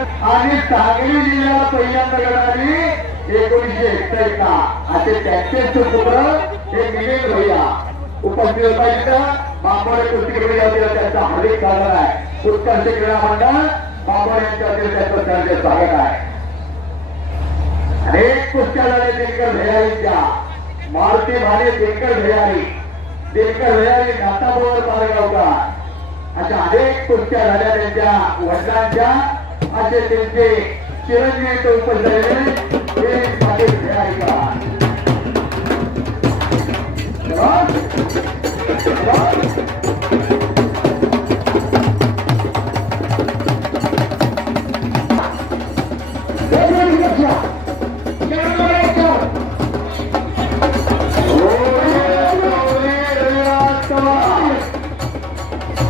आणि सांगली जिल्ह्याला पहिल्यांदा गणाली एकोणीसशे एकसष्ट असे त्यांचे पुत्र हे मिलिंद भैया. उपस्थित होता इथं. बांबोडे कुस्ती करून होते त्यांचा हार्दिक स्वागत आहे. उत्कर्ष क्रीडा मंडळ बांबोडे यांच्या त्यांचं त्यांचे स्वागत आहे. अनेक कुस्त्या झाल्या दिनकर भैयारीच्या मारुती भाले दिनकर भैयारी. दिनकर भैयारी नाताबरोबर पारगावकर अशा अनेक कुस्त्या झाल्या त्यांच्या वडिलांच्या. असे त्यांचे चिरंजीवी तो झालेले हे माझे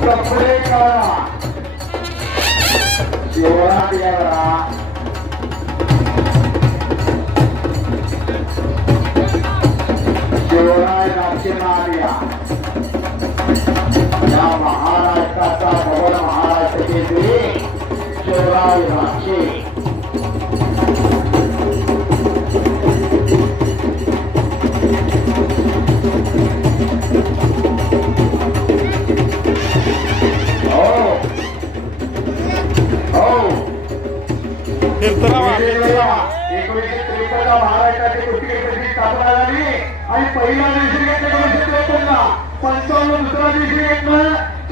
कपडे काळा शिवराज यावरा शिवराज या महाराष्ट्राचा भवन महाराष्ट्र केंद्री तीर्थरावा एकोणीसशे त्रेपन्नला महाराष्ट्राची कुस्ती केंद्राची स्थापना झाली आणि पहिल्या दिवशी घेतलं एकोणीसशे पंचावन्न दुसऱ्या दिवशी एक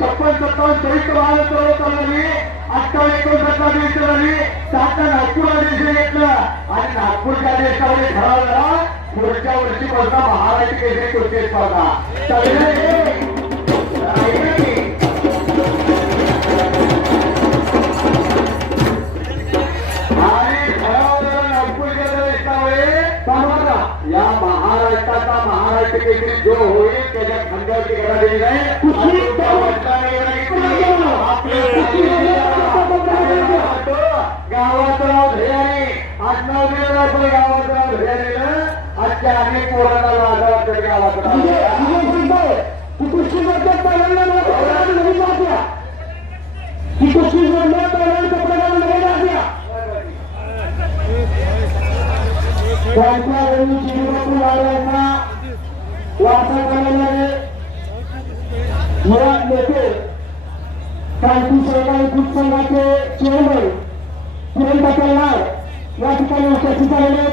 छप्पन सत्तावन्न संयुक्त महाराष्ट्र झाली अठ्ठावन्न एकोणसत्तर दिवशी झाली सातला नागपूरला दिवशी एक आणि नागपूरच्या देशामध्ये ठरवलं पुढच्या वर्षीपासून महाराष्ट्र केसरी कुस्ती स्पर्धा. या महाराष्ट्राचा महाराष्ट्र केंद्रित जो होईल त्याच्या खांद्यावरती घेणा दिली नाही गावाचं नाव धैर्याने आडनाव दिलं आपण गावाचं नाव धैर्याने आजच्या अनेक पोरांना गावाचं नाव. त्यांच्या वेळी शिवबापू यांना वाचा झालेले मुळात नेते क्रांती सहकारी दूध संघाचे चेअरमन किरण पटेलनार या ठिकाणी उपस्थित झालेले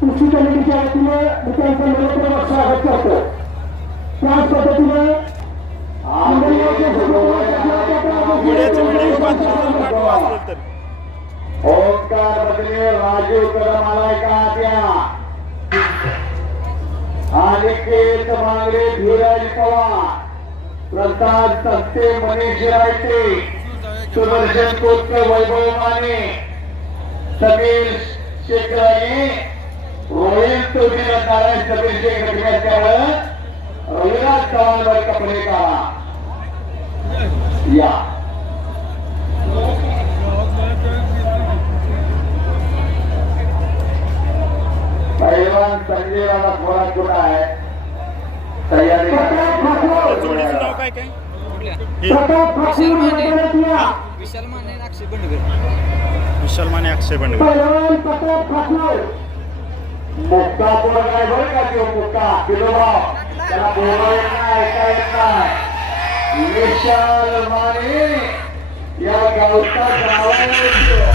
कृषी कमिटीच्या वतीने मी त्यांचं मनपूर्वक स्वागत करतो. त्याच पद्धतीने व्हिडिओचे ओंकार बदले राजीव कदम आलाय का द्या अनिकेत मांगरे धीरज पवार. प्रसाद सत्ते मनीष रायते. सुदर्शन कोतकर वैभव माने. समीर शेखराने रोहित चौधरी नारायण समीर शेख असल्यामुळं रविराज चव्हाणवर कपडे काढा. या. संजय राणा थोडा छोटा आहे? तयारी जोडीचं नाव काय काय? हे विशाल माने. अक्षय बंडगर. विशाल माने अक्षय बंडगर. काय बरं का तो त्याला ऐका येत विशाल माने या गावचा गावाला